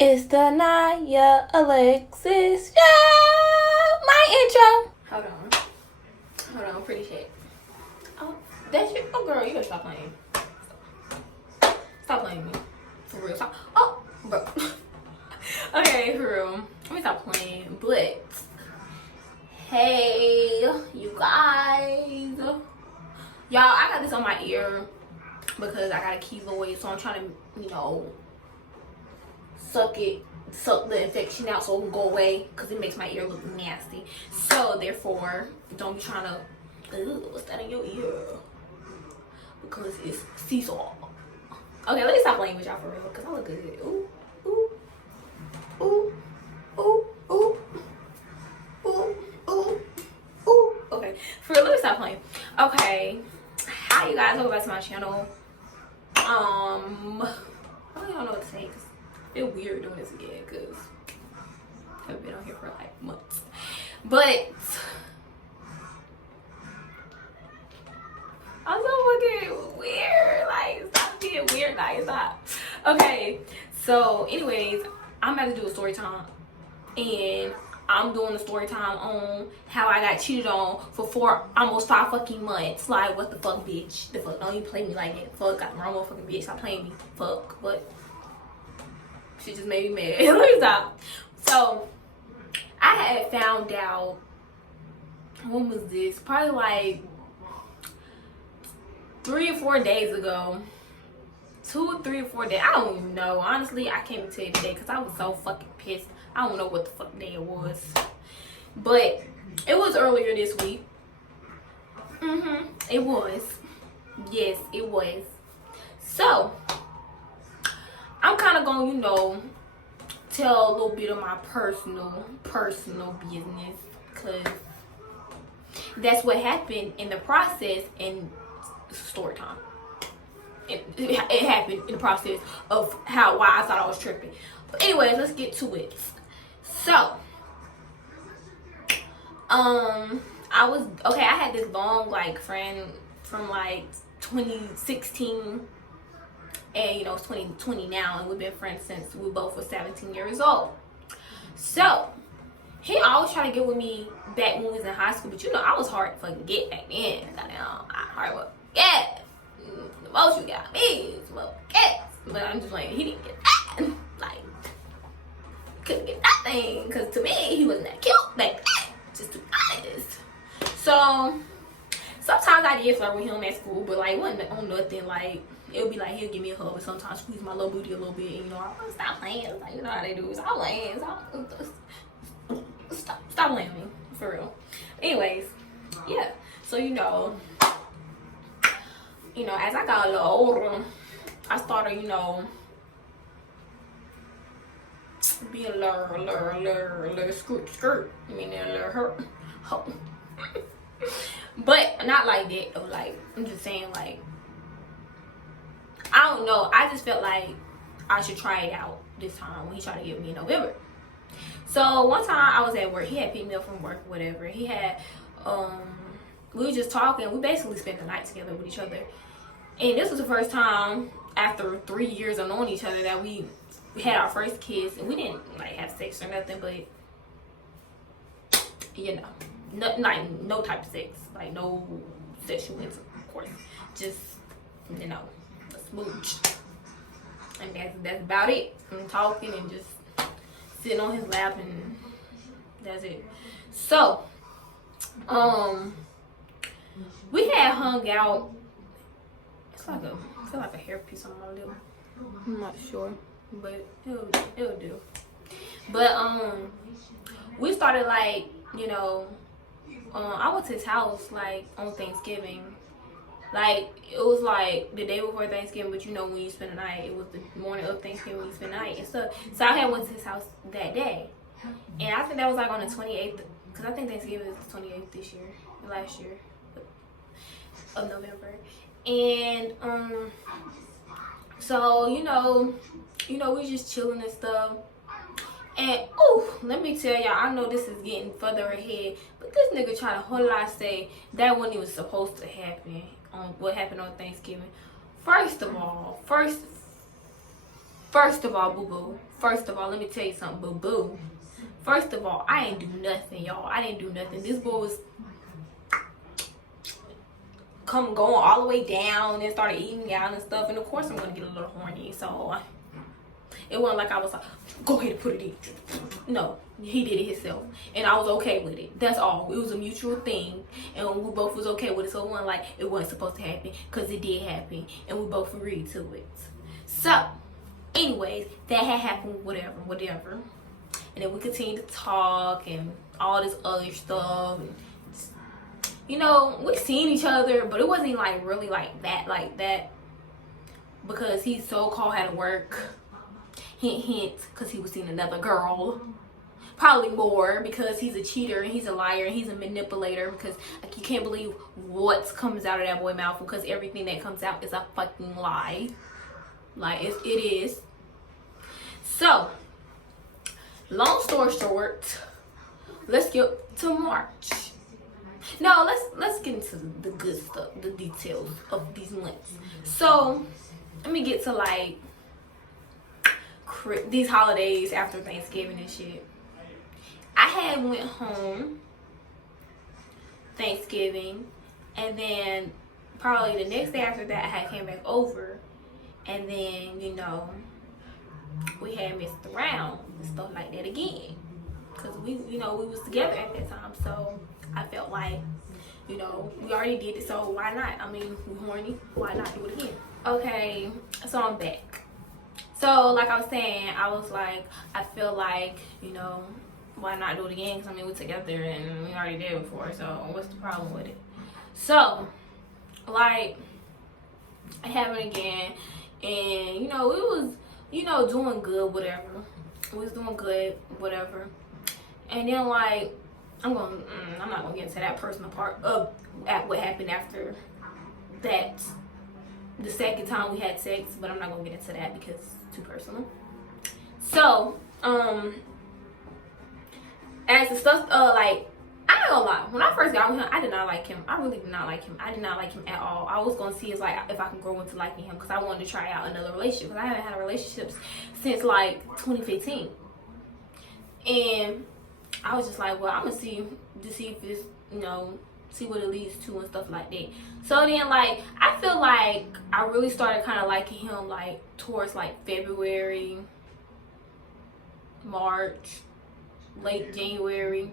It's the Naya Alexis show. My intro. Hold on, pretty shit. Oh, that's your. Oh, girl, you gotta stop playing. Stop playing me. For real. Stop. Oh, bro. Okay, for real. Let me stop playing. But, hey, you guys. Y'all, I got this on my ear because I got a keloid, so I'm trying to, suck the infection out so it can go away because it makes my ear look nasty. So therefore, don't be trying to what's that in your ear, because it's seesaw. Okay, let me stop playing with y'all for real because I look good. Ooh, ooh, ooh, ooh, ooh, ooh, ooh, ooh. Okay, for real, let me stop playing. Okay, hi you guys, welcome back to my channel. I really don't know what to say because I feel weird doing this again because I haven't been on here for like months. But I'm so fucking weird. Like, stop being weird. Like, stop. Okay, so anyways, I'm about to do a story time, and I'm doing a story time on how I got cheated on for almost 5 fucking months. Like, what the fuck, bitch? The fuck? Don't you play me like that. Fuck, got the wrong motherfucking bitch. Stop playing me. Fuck. But she just made me mad. Let me stop. So, I had found out, when was this? Probably like 3 or 4 days ago. 2 or 3 or 4 days. I don't even know. Honestly, I can't even tell you today because I was so fucking pissed. I don't know what the fuck day it was. But it was earlier this week. It was. Yes, it was. So, I'm kind of going to, tell a little bit of my personal business, because that's what happened in the process in story time. It happened in the process of why I thought I was tripping. But anyways, let's get to it. So, I had this long friend from 2016, and it's 2020 now, and we've been friends since we both were 17 years old. So he always tried to get with me back when we was in high school, but I was hard to fucking get back then. Hard work. Yeah. The most you got me is yes. But I'm just he didn't get that. Couldn't get that thing, because to me he wasn't that cute back then, just to be honest. So sometimes I did flirt with him at school, but it wasn't on nothing. It would be he'll give me a hug, and sometimes squeeze my little booty a little bit, and I want to stop playing. You know how they do. Stop playing. Stop playing me, for real. Anyways, yeah. So as I got a little older, I started, be a little skirt. I mean, a little hurt. But not like that. Though. I'm just saying, I don't know. I just felt like I should try it out this time when he tried to get me in November. So one time I was at work. He had picked me up from work, whatever. He had, we were just talking. We basically spent the night together with each other. And this was the first time after 3 years of knowing each other that we had our first kiss. And we didn't have sex or nothing, but no type of sex. No sexual intercourse. Just, a smooch. And that's about it. And talking and just sitting on his lap, and that's it. So, we had hung out. I feel like a hairpiece on my lip. I'm not sure, but it'll do. But we started I went to his house on Thanksgiving. It was the day before Thanksgiving, but when you spend the night, it was the morning of Thanksgiving when you spend the night and stuff. So I had went to his house that day, and I think that was on the 28th, because I think Thanksgiving is the 28th this year, last year of November. And so we just chilling and stuff. And let me tell y'all, I know this is getting further ahead, but this nigga trying to whole lot say that wasn't even supposed to happen on what happened on Thanksgiving. First of all, boo boo. First of all, let me tell you something, boo-boo. First of all, I ain't do nothing, y'all. I didn't do nothing. This boy was going all the way down and started eating out and stuff. And of course, I'm going to get a little horny. So it wasn't like I was like, go ahead and put it in. No, he did it himself. And I was okay with it. That's all. It was a mutual thing. And we both was okay with it. So it wasn't like it wasn't supposed to happen, because it did happen. And we both agreed to it. So, anyways, that had happened, whatever. And then we continued to talk and all this other stuff. And, you know, we seen each other, but it wasn't like really like that. Because he so-called had to work. Hint, because he was seeing another girl. Probably more, because he's a cheater and he's a liar and he's a manipulator. Because like, you can't believe what comes out of that boy's mouth, because everything that comes out is a fucking lie. Like it is. So, long story short, let's get to March. No, let's get into the good stuff, the details of these months. So, let me get to like these holidays after Thanksgiving and shit. I had went home Thanksgiving, and then probably the next day after that I had came back over, and then, you know, we had messed around and stuff like that again, because we was together at that time. So I felt like, you know, we already did it, so why not? I mean, we horny, why not do it again? Okay, so I'm back. So like I was saying, I was like, I feel like, you know, why not do it again? Because I mean, we're together and we already did it before, so what's the problem with it? So, like, it happened again, and, you know, it was, you know, doing good, whatever. It was doing good, whatever. And then, like, I'm not going to get into that personal part of what happened after that. The second time we had sex, but I'm not going to get into that because it's too personal. So, as the stuff, like, I ain't gonna lie, when I first got with him, I did not like him. I really did not like him. I did not like him at all. I was gonna see like if I can grow into liking him, because I wanted to try out another relationship, because I haven't had a relationship since like 2015. And I was just like, well, I'm gonna see if it's, you know, see what it leads to and stuff like that. So then, like, I feel like I really started kind of liking him like towards like February, March, late January,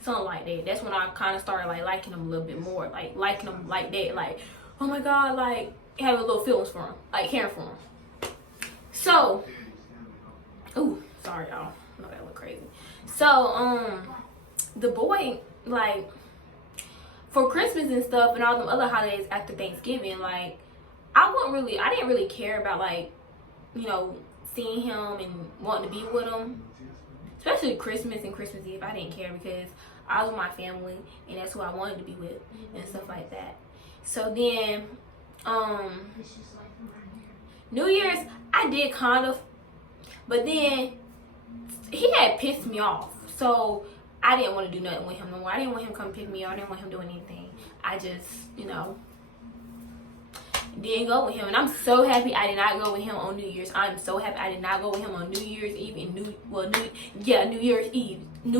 something like that. That's when I kind of started like liking him a little bit more, like liking him like that, like, oh my god, like having a little feelings for him, like caring for him. So, ooh, sorry y'all, I know that look crazy. So the boy, like, for Christmas and stuff and all them other holidays after Thanksgiving, like, I didn't really care about, like, you know, seeing him and wanting to be with him. Especially Christmas and Christmas Eve, I didn't care, because I was with my family and that's who I wanted to be with and stuff like that. So then, New Year's, I did kind of, but then he had pissed me off. So I didn't want to do nothing with him no more. I didn't want him to come pick me up. I didn't want him doing anything. I just, you know, didn't go with him. And I'm so happy I did not go with him on New Year's. I'm so happy I did not go with him on New Year's Eve and New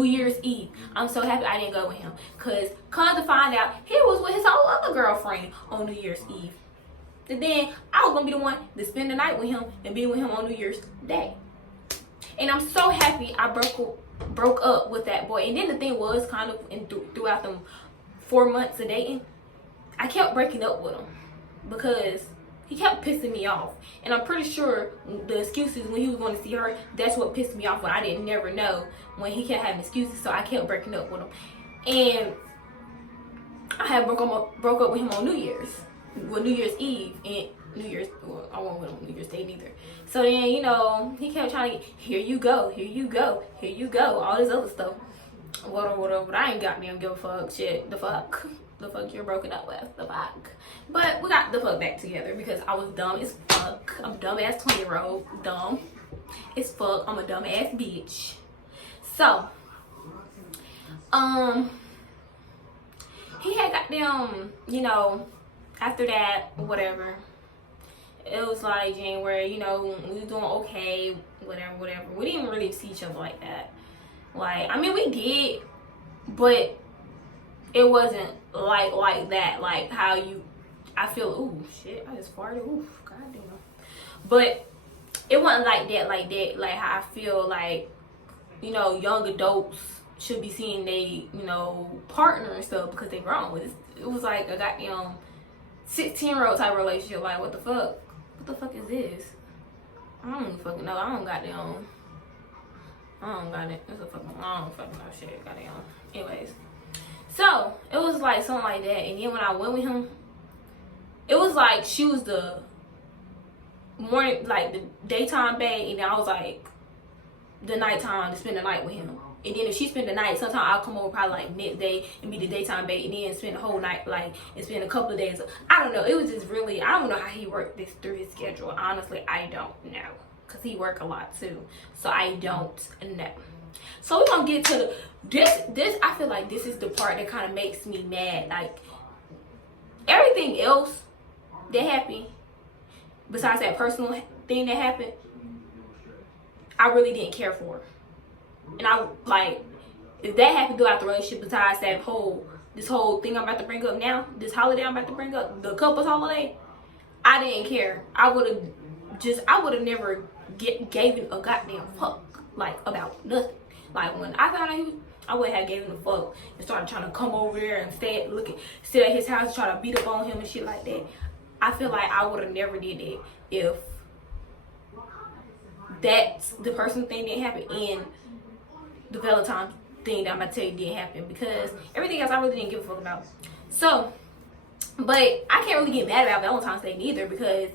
Year's Eve. I'm so happy I didn't go with him, because come to find out, he was with his whole other girlfriend on New Year's Eve. And then I was gonna be the one to spend the night with him and be with him on New Year's Day. And I'm so happy I broke up with that boy. And then the thing was, kind of throughout them 4 months of dating, I kept breaking up with him, because he kept pissing me off. And I'm pretty sure the excuses when he was going to see her, that's what pissed me off, when I didn't never know, when he kept having excuses. So I kept breaking up with him. And I had broke up with him on New Year's. Well, New Year's Eve and New Year's, well, I wasn't with him New Year's Day neither. So then, you know, he kept trying to get, here you go, all this other stuff. Whatever, but I ain't got me, I don't give a fuck, shit, the fuck you're broken up with, the fuck. But we got the fuck back together, because I was dumb as fuck. I'm a dumb ass 20-year-old, dumb as fuck. I'm a dumb ass bitch. So, he had got them, you know, after that, whatever. It was like January, you know, we was doing okay, whatever. We didn't really see each other like that. Like, I mean, we did, but it wasn't like that. Like how I feel. Ooh, shit! I just farted. Ooh, goddamn. But it wasn't like that. Like how I feel like, you know, young adults should be seeing they, you know, partner and stuff because they grown. It was like a goddamn 16-year-old type relationship. Like, what the fuck? What the fuck is this? I don't even fucking know. I don't got it. It's a fucking, I don't fucking know shit. Goddamn. Anyways. So, it was like something like that. And then when I went with him, it was like she was the morning, like the daytime babe. And then I was like the nighttime to spend the night with him. And then if she spend the night, sometimes I'll come over probably like next day and be the daytime babe, and then spend the whole night, like, and spend a couple of days. I don't know. It was just really, I don't know how he worked this through his schedule. Honestly, I don't know. Because he work a lot too. So I don't know. So we're going to get to this, I feel like this is the part that kind of makes me mad. Like, everything else that happened, besides that personal thing that happened, I really didn't care for. And I, like, if that happened throughout the relationship, besides that this whole thing I'm about to bring up now, this holiday I'm about to bring up, the couple's holiday, I didn't care. I would have never gave a goddamn fuck, like, about nothing. Like, when I found out I would have gave him a fuck and started trying to come over there and sit at his house and try to beat up on him and shit like that. I feel like I would have never did that if that's the personal thing didn't happen and the Valentine's thing that I'm about to tell you didn't happen, because everything else I really didn't give a fuck about. So, but I can't really get mad about Valentine's Day neither, because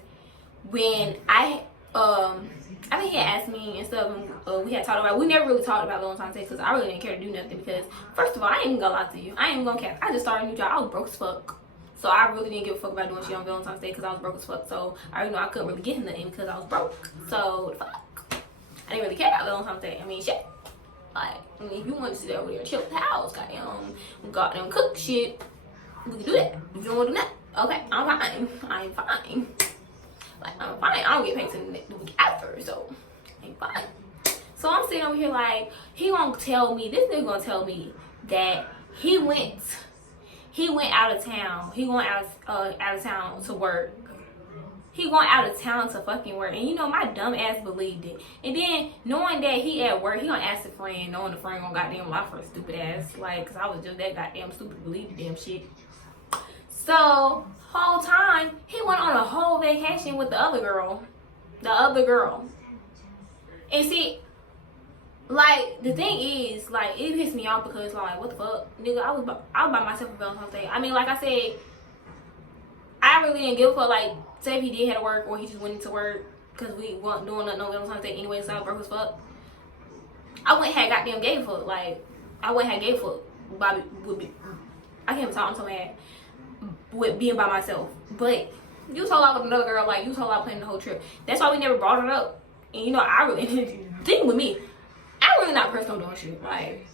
when I think he had asked me and stuff, and we had talked about, we never really talked about Valentine's Day because I really didn't care to do nothing, because first of all, I ain't even gonna lie to you, I ain't even gonna care. I just started a new job. I was broke as fuck, so I really didn't give a fuck about doing shit on Valentine's Day because I was broke as fuck. So I already know I couldn't really get him nothing because I was broke. So fuck, I didn't really care about Valentine's Day. I mean, shit. Like, I mean, if you want to sit over there and chill at the house, goddamn cook shit, we can do that. If you don't want to do that, okay, I'm fine. I'm fine. Like, I'm fine. I don't get paid until the week after, so I'm fine. So I'm sitting over here like, this nigga gonna tell me that he went out of town. He going out of town to work. He going out of town to fucking work. And you know, my dumb ass believed it. And then, knowing that he at work, he gonna ask a friend, knowing the friend gonna goddamn lie for a stupid ass. Like, cause I was just that goddamn stupid to believe the damn shit. So, whole time, he went on a whole vacation with the other girl. And see, like, the thing is, like, it pissed me off because, like, what the fuck? Nigga, I was by myself for Valentine's Day. I mean, like I said, I really didn't give a fuck. Like, say if he did have to work or he just went into work because we weren't doing nothing on Valentine's Day anyway, so I was broke as fuck. I wouldn't have goddamn gave a fuck. Like, I wouldn't have gave a fuck. Bobby would be, I can't even talk, I'm so mad with being by myself. But you was whole lot with another girl, like, you was whole lot planning the whole trip. That's why we never brought it up. And you know, I really, think with me, I'm really not pressed on doing shit. Like,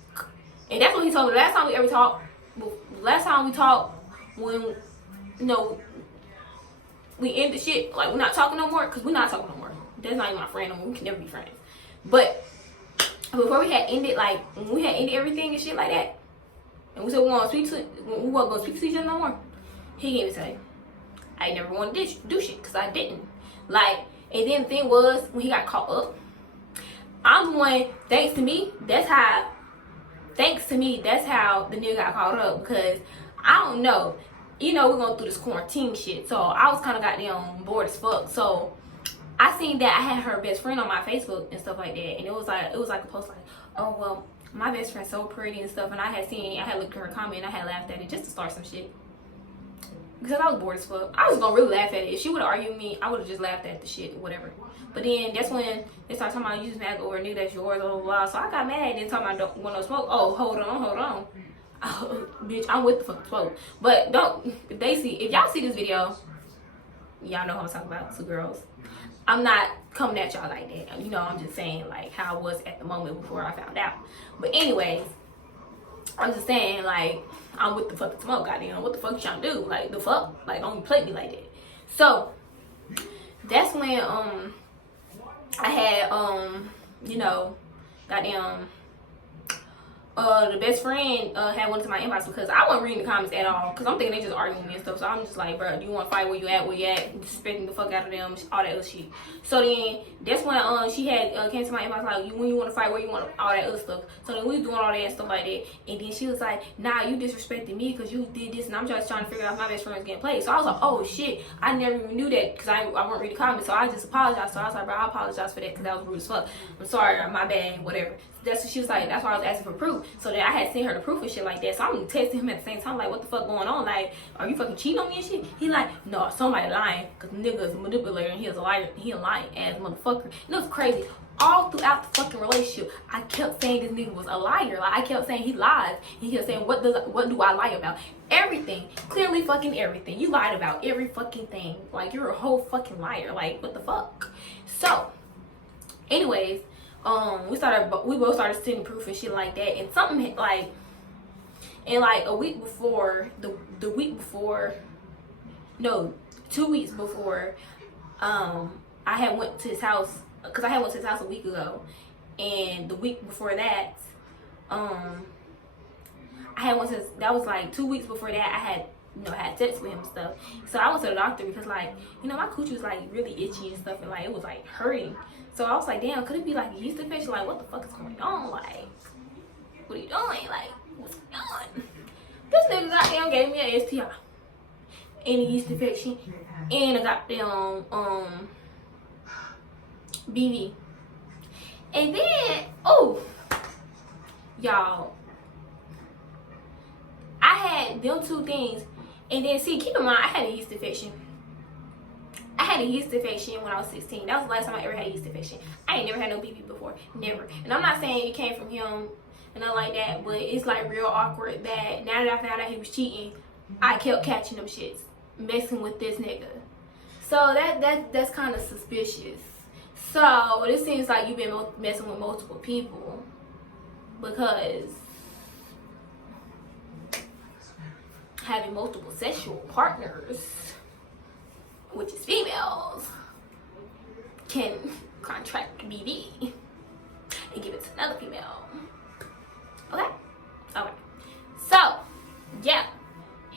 and that's what he told me. Last time we talked, when, you know, we ended shit, like, we're not talking no more, because we're not talking no more. That's not even my friend no more. We can never be friends. But before we had ended, like, when we had ended everything and shit like that, and we said we wasn't gonna speak to each other no more, he gave me say, I never wanted to do shit, because I didn't. Like, and then the thing was, when he got caught up, I'm going, thanks to me, that's how the nigga got caught up, because I don't know. You know, we're going through this quarantine shit, so I was kind of goddamn bored as fuck. So I seen that I had her best friend on my Facebook and stuff like that, and it was like a post like, oh well, my best friend's so pretty and stuff, and I had looked at her comment, and I had laughed at it just to start some shit. Because I was bored as fuck. I was gonna really laugh at it. If she would have argued with me, I would have just laughed at the shit, whatever. But then that's when they started talking about, you just mad over a nigga that's yours, blah, blah, blah. So I got mad, then talking about don't want no smoke. Oh, hold on. Oh, bitch, I'm with the fucking smoke. But if y'all see this video, y'all know who I'm talking about, two girls. I'm not coming at y'all like that. You know, I'm just saying, like, how I was at the moment before I found out. But anyways, I'm just saying, like, I'm with the fucking smoke, goddamn. What the fuck you trying to do? Like, the fuck? Like, don't play me like that. So, that's when, I had you know, goddamn the best friend had went to my inbox because I wasn't reading the comments at all because I'm thinking they just arguing with me and stuff. So I'm just like, bro, do you want to fight? Where you at? Disrespecting the fuck out of them, all that other shit. So then that's when she had came to my inbox like, when you want to fight? Where you want all that other stuff. So then we was doing all that and stuff like that. And then she was like, nah, you disrespecting me because you did this, and I'm just trying to figure out if my best friend was getting played. So I was like, oh shit, I never even knew that because I wouldn't read the comments. So I just apologized. So I was like, bro, I apologize for that because that was rude as fuck. I'm sorry, my bad, whatever. That's what she was like. That's why I was asking for proof. So then I had sent her the proof and shit like that. So I'm texting him at the same time, like, what the fuck going on? Like, are you fucking cheating on me and shit? He like, no, somebody lying, cause nigga's a manipulator and he is a liar. He a lying ass motherfucker. And it was crazy. All throughout the fucking relationship, I kept saying this nigga was a liar. Like, I kept saying he lies. He kept saying, what do I lie about? Everything. Clearly fucking everything. You lied about every fucking thing. Like, you're a whole fucking liar. Like, what the fuck? So, anyways, we both started sending proof and shit like that, and something like, and like a week before, the week before, no, 2 weeks before, I had went to his house, because I had went to his house a week ago, and the week before that, I had went to, that was like 2 weeks before that, I had, you know, had sex with him and stuff. So I went to the doctor because, like, you know, my coochie was like really itchy and stuff, and like it was like hurting. So I was like, damn, could it be like a yeast infection? Like, what the fuck is going on? Like, what are you doing? Like, what's going on? This nigga goddamn gave me an STI and a yeast infection and a goddamn BV. And then, oh, y'all, I had them two things. And then, see, keep in mind, I had a yeast infection. I had a yeast infection when I was 16. That was the last time I ever had a yeast infection. I ain't never had no BB before. Never. And I'm not saying it came from him and nothing like that, but it's like real awkward that now that I found out he was cheating, I kept catching them shits, messing with this nigga. So that's kind of suspicious. So this seems like you've been messing with multiple people, because having multiple sexual partners, which is females, can contract BV and give it to another female. Okay? Okay. So, yeah.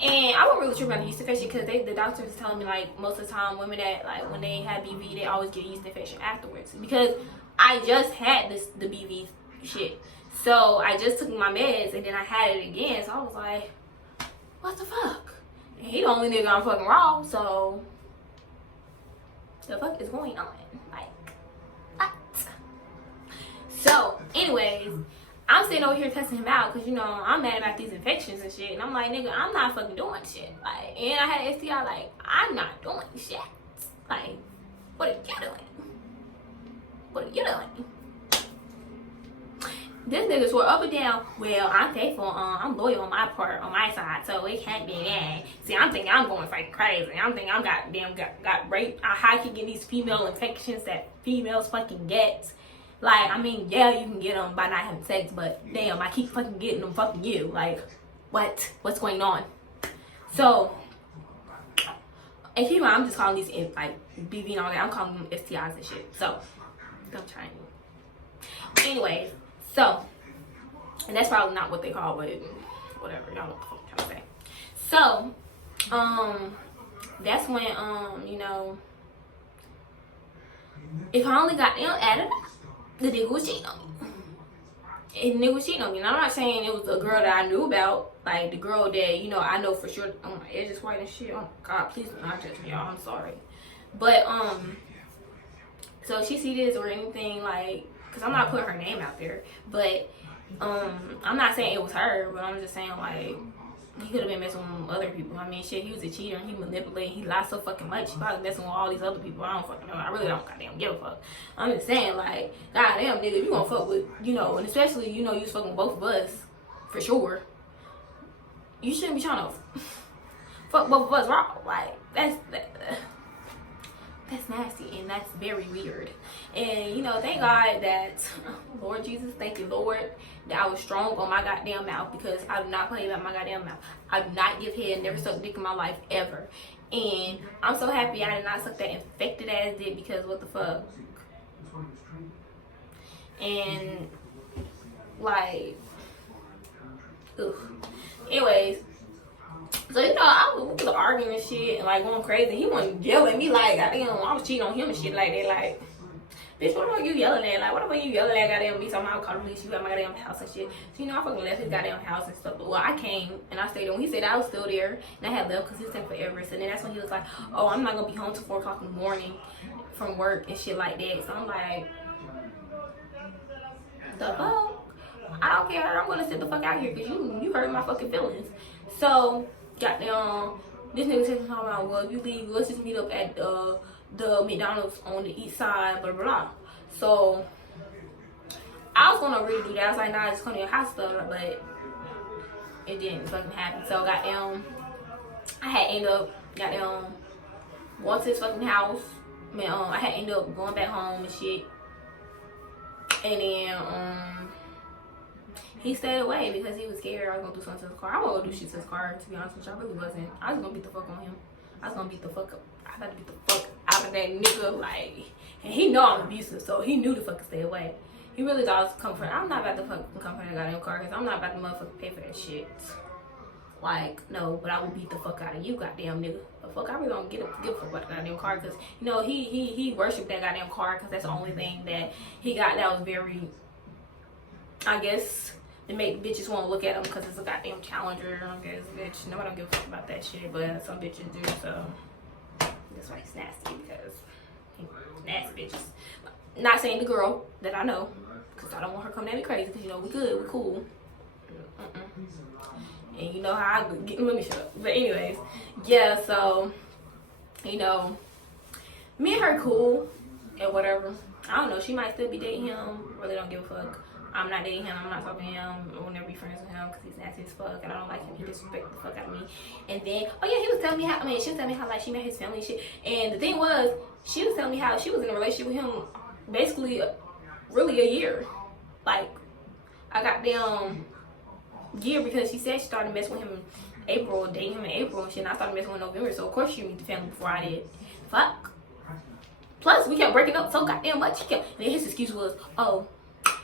And I wasn't really sure about the yeast infection because the doctor was telling me, like, most of the time women that, like, when they have BV, they always get a yeast infection afterwards. Because I just had the BV shit. So I just took my meds and then I had it again. So I was like, what the fuck? And he the only nigga I'm fucking raw, so the fuck is going on? Like, what? So, anyways, I'm sitting over here cussing him out because, you know, I'm mad about these infections and shit. And I'm like, nigga, I'm not fucking doing shit. Like, and I had an STI, like, I'm not doing shit. Like, what are you doing? What are you doing? This nigga swore up and down, well, I'm faithful, I'm loyal on my part, on my side, so it can't be that. See, I'm thinking I'm going fucking crazy. I'm thinking I'm got raped. How can get these female infections that females fucking get? Like, I mean, yeah, you can get them by not having sex, but damn, I keep fucking getting them fucking you. Like, what? What's going on? So, and keep in mind, I'm just calling these, like, BV and all that, I'm calling them STIs and shit. So, don't try me. Anyways. So, and that's probably not what they call it, whatever, y'all know what I'm trying to say. So, that's when, you know, if I only got them added, the nigga was cheating on me. And the nigga was cheating on me. And I'm not saying it was a girl that I knew about, like the girl that, you know, I know for sure, oh my edges white and shit, oh my god, please do not judge me, y'all, I'm sorry. But, so if she see this or anything, like, because I'm not putting her name out there, but I'm not saying it was her, but I'm just saying, like, he could have been messing with other people. I mean, shit, he was a cheater and he manipulated, he lied so fucking much. He probably messing with all these other people. I don't fucking know. I really don't goddamn give a fuck. I'm just saying, like, goddamn, nigga, you gonna fuck with, you know, and especially, you know, you was fucking with both of us, for sure. You shouldn't be trying to fuck both of us raw. Like, that's nasty and that's very weird. And, you know, thank God that, Lord Jesus, thank you, Lord, that I was strong on my goddamn mouth, because I do not play about my goddamn mouth. I do not give head, never suck dick in my life, ever. And I'm so happy I did not suck that infected ass dick, because what the fuck? And like, ugh. Anyways, so you know, we was arguing and shit and like going crazy. He wasn't yelling at me like goddamn I was cheating on him and shit like that. Like, bitch, what the fuck you yelling at? Like, what the fuck you yelling at? Goddamn me, somehow call the police. You at my goddamn house and shit. So you know, I fucking left his goddamn house and stuff. But well, I came and I stayed there. When he said I was still there and I had left because it took forever. So then that's when he was like, oh, I'm not gonna be home till 4 o'clock in the morning from work and shit like that. So I'm like, the fuck? I don't care. I'm gonna sit the fuck out here because you hurt my fucking feelings. So goddamn, this nigga said talking about, well, if you leave, let's just meet up at the McDonald's on the east side, blah blah blah. So I was gonna really do that. I was like, nah, just come to your house stuff, but it didn't fucking happen. So goddamn, I had ended up goddamn going to his fucking house. Man, I had ended up going back home and shit. And then he stayed away because he was scared I was gonna do something to his car. I wasn't gonna do shit to his car, to be honest with you. I really wasn't. I was gonna beat the fuck on him. I was gonna beat the fuck up. I had to beat the fuck out of that nigga, like, and he know I'm abusive, so he knew to fucking stay away. He really thought I was coming. I'm not about to fucking come from that goddamn car because I'm not about to motherfucking pay for that shit. Like, no, but I will beat the fuck out of you, goddamn nigga. The fuck, I really don't give a fuck about the goddamn car because, you know, he worshipped that goddamn car because that's the only thing that he got that was very, I guess, to make bitches want to look at him because it's a goddamn Challenger. I guess, bitch, nobody don't give a fuck about that shit, but some bitches do, so that's why he's nasty, because he's nasty bitches. Not saying the girl that I know, because I don't want her coming at me crazy, because, you know, we good, we cool. And you know how I get, let me shut up. But anyways, yeah, so, you know, me and her cool and whatever. I don't know, she might still be dating him, really don't give a fuck. I'm not dating him, I'm not talking to him, I will never be friends with him because he's nasty as fuck and I don't like him, he disrespects the fuck out of me. And then, oh yeah, he was telling me how, she was telling me how like she met his family and shit. And the thing was, she was telling me how she was in a relationship with him basically really a year. Like, I got them year because she said she started messing with him in April, dating him in April and shit, and I started messing with him in November, so of course she meet the family before I did. Fuck. Plus, we kept breaking up so goddamn much. And then his excuse was, oh,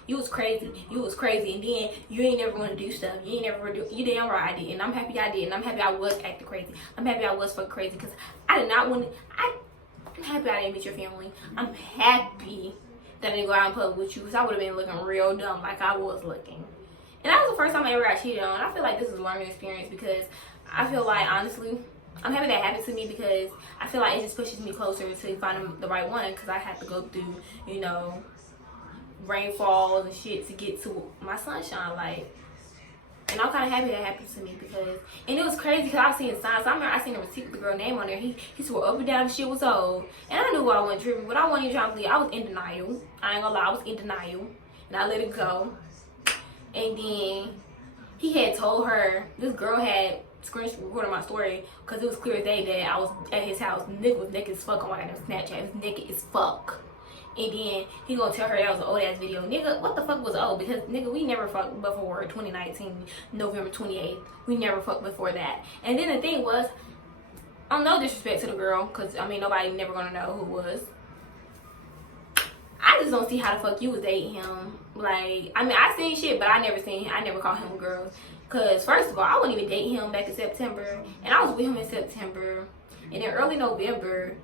you was crazy, and then you ain't never want to do stuff. You ain't never do. You damn right I did, and I'm happy I did, and I'm happy I was acting crazy. I'm happy I was fucking crazy because I did not want to. I'm happy I didn't meet your family. I'm happy that I didn't go out in public with you because I would have been looking real dumb like I was looking. And that was the first time I ever got cheated on. I feel like this is a learning experience because I feel like, honestly, I'm happy that happened to me because I feel like it just pushes me closer to finding the right one because I had to go through, you know, rainfalls and shit to get to my sunshine. Like, and I'm kind of happy that happened to me because, and it was crazy because I was seeing signs. I remember I seen a receipt with the girl name on there. He swore up and down the shit was old. And I knew I wasn't tripping, but I wasn't even trying to believe. I was in denial. I ain't gonna lie, I was in denial. And I let it go. And then he had told her, this girl had screenshot recorded my story because it was clear as day that I was at his house. Nigga was naked as fuck on my goddamn Snapchat. He was naked as fuck. And then he gonna tell her that was an old ass video. Nigga, what the fuck was old? Because nigga, we never fucked before 2019, November 28th. We never fucked before that. And then the thing was, no disrespect to the girl, because I mean nobody never gonna know who it was. I just don't see how the fuck you was dating him. Like, I mean, I seen shit, but I never called him girls. Cause first of all, I wouldn't even date him back in September, and I was with him in September, and in early November,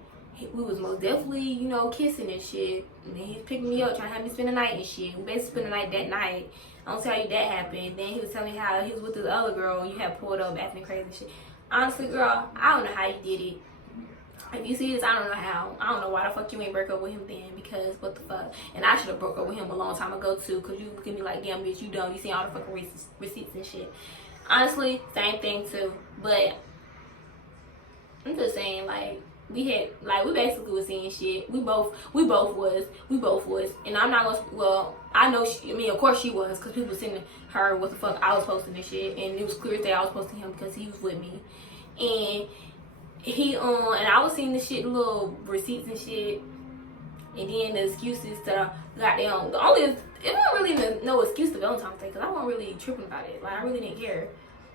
we was most definitely, you know, kissing and shit. And then he picked me up, trying to have me spend the night and shit. We basically spent the night that night. I don't see how that happened. Then he was telling me how he was with this other girl, and you had pulled up acting crazy and shit. Honestly, girl, I don't know how you did it. If you see this, I don't know how. I don't know why the fuck you ain't break up with him then, because what the fuck. And I should have broke up with him a long time ago too, because you look at me like, damn bitch, you dumb. You see all the fucking receipts and shit. Honestly, same thing too. But I'm just saying, like, we basically was seeing shit. We both was. And I'm not gonna, well, I know she, I mean, of course she was, because people were sending her what the fuck I was posting and shit. And it was clear that I was posting him because he was with me. And he and I was seeing the shit, the little receipts and shit, and then the excuses to goddamn. It wasn't really no excuse to Valentine's Day because I wasn't really tripping about it. Like, I really didn't care.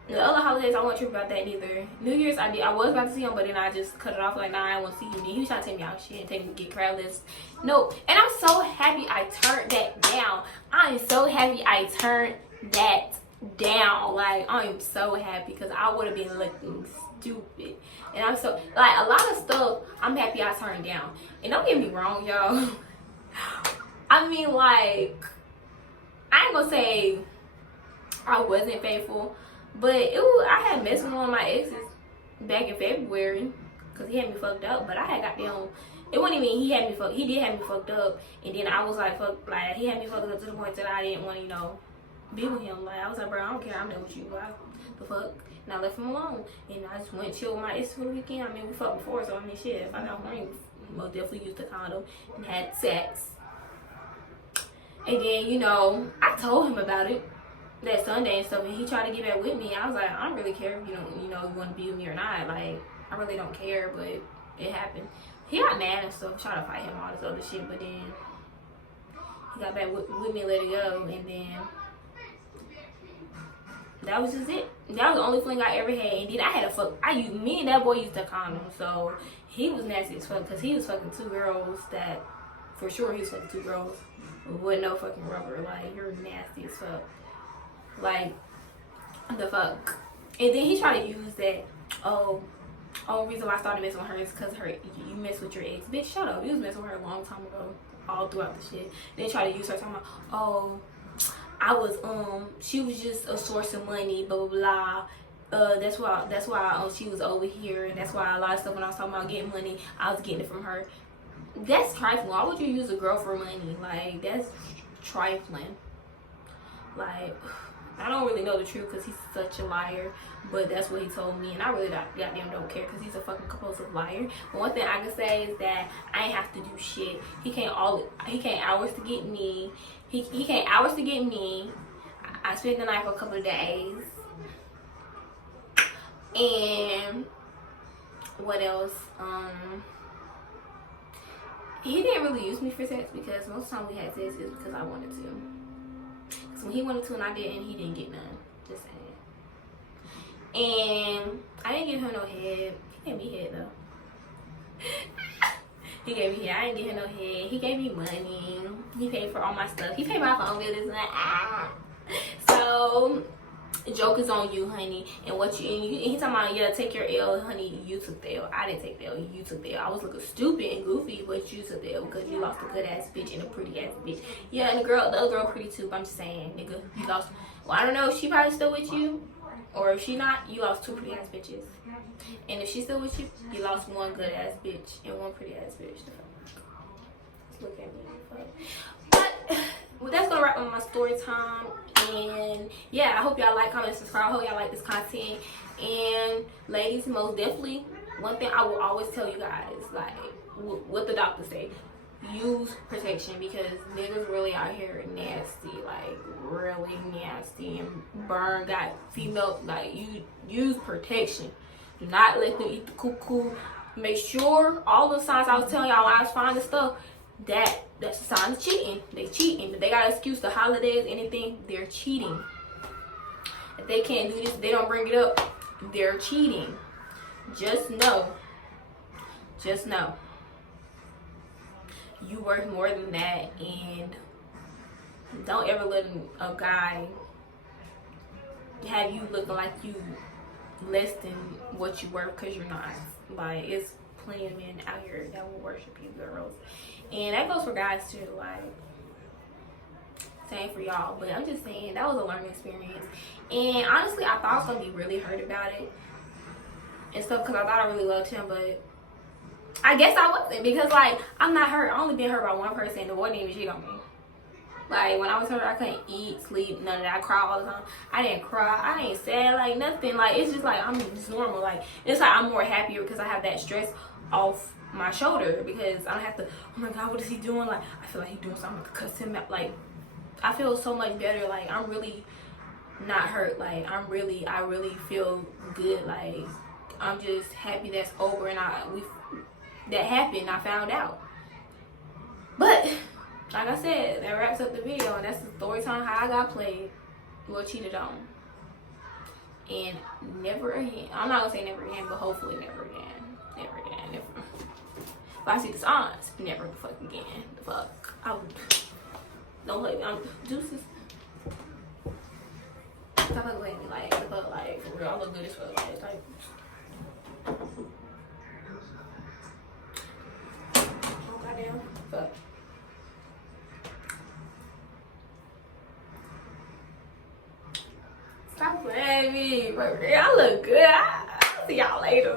The other holidays, I wasn't tripping about that neither. New Year's, I was about to see him, but then I just cut it off. Like, nah, I don't want to see you. And he was trying to take me out shit and take me to get crowd lists. Nope. And I'm so happy I turned that down. I am so happy I turned that down. Like, I am so happy because I would have been looking stupid. And I'm so, like, a lot of stuff I'm happy I turned down. And don't get me wrong, y'all. I mean, like, I ain't gonna say I wasn't faithful, but I had messed with one of my exes back in February because he had me fucked up. But I had goddamn, it wasn't even he did have me fucked up, and then I was like, fuck, like, he had me fucked up to the point that I didn't want to, you know, be with him. Like, I was like, bro, I don't care, I'm done with you, bro. The fuck. And I left him alone, and I just went chill with my ex for the weekend. I mean, we fucked before, so I mean, shit, if I got horny, most definitely used the condom and had sex. And then, you know, I told him about it that Sunday and stuff, and he tried to get back with me. I was like, I don't really care if you want to be with me or not. Like, I really don't care, but it happened. He got mad and stuff, tried to fight him, all this other shit, but then he got back with me and let it go, and then that was just it. That was the only fling I ever had. And then I had a fuck. Me and that boy used a condom, so he was nasty as fuck because he was fucking two girls that, for sure, he was fucking two girls with no fucking rubber. Like, you're nasty as fuck. Like, the fuck. And then he tried to use that. Only reason why I started messing with her is because you mess with your ex. Bitch, shut up. You was messing with her a long time ago, all throughout the shit. Then try to use her talking about, she was just a source of money, blah blah blah. That's why she was over here, and that's why a lot of stuff when I was talking about getting money, I was getting it from her. That's trifling. Why would you use a girl for money? Like, that's trifling. Like, I don't really know the truth because he's such a liar, but that's what he told me, and I really goddamn don't care because he's a fucking compulsive liar. But one thing I can say is that I ain't have to do shit. He came hours to get me. He came hours to get me. I spent the night for a couple of days. And what else? He didn't really use me for sex because most of the time we had sex is because I wanted to. Because when he wanted to and I didn't, he didn't get none. Just saying. And I didn't give him no head. He gave me head though. He gave me head. I didn't give him no head. He gave me money. He paid for all my stuff. He paid my phone bill. This and that. So, joke is on you, honey. And he talking about, yeah, take your L, honey. You took the L. I didn't take the L. You took the L. I was looking stupid and goofy, but you took the L because you lost a good ass bitch and a pretty ass bitch. Yeah, and the other girl pretty too, but I'm just saying, nigga, you lost. Well, I don't know if she probably still with you, or if she not, you lost two pretty ass bitches. And if she's still with you, you lost one good ass bitch and one pretty ass bitch. Look at me. But well, that's gonna wrap up my story time. And yeah, I hope y'all like, comment, subscribe. I hope y'all like this content. And ladies, most definitely, one thing I will always tell you guys, like what the doctor say, use protection because niggas really out here nasty, like really nasty, and burn got female. Like, you use protection. Do not let them eat the cuckoo. Make sure all the signs I was telling y'all when I was finding stuff, that's a sign of cheating. They cheating. If they got an excuse, the holidays, anything, they're cheating. If they can't do this, they don't bring it up, they're cheating. Just know you worth more than that, and don't ever let a guy have you looking like you less than what you worth, because you're not. Like, it's plenty of men out here that will worship you, girls. And that goes for guys too, like, same for y'all. But I'm just saying, that was a learning experience. And honestly, I thought I was gonna be really hurt about it and stuff because I thought I really loved him, but I guess I wasn't, because like, I'm not hurt. I only been hurt by one person, and the boy didn't even cheat on me. Like, when I was hurt, I couldn't eat, sleep, none of that. I cry all the time. I didn't cry. I ain't sad, like nothing. Like, it's just like, I'm just normal. Like, it's like I'm more happier because I have that stress off my shoulder, because I don't have to, oh my god, what is he doing? Like, I feel like he's doing something to cuss him out. Like, I feel so much better. Like, I'm really not hurt. Like, I really feel good. Like, I'm just happy that's over, and that happened. I found out. But like I said, that wraps up the video, and that's the story time how I got played, well, cheated on. And never again. I'm not gonna say never again, but hopefully never again. Never again. Never. If I see the signs, never the fuck again. The fuck. I would. Don't play me. I'm juices. Stop fucking playing me like the fuck, like for real. I look good as fuck. Like. Oh goddamn. Fuck. Stop playing me. I look good. I'll see y'all later.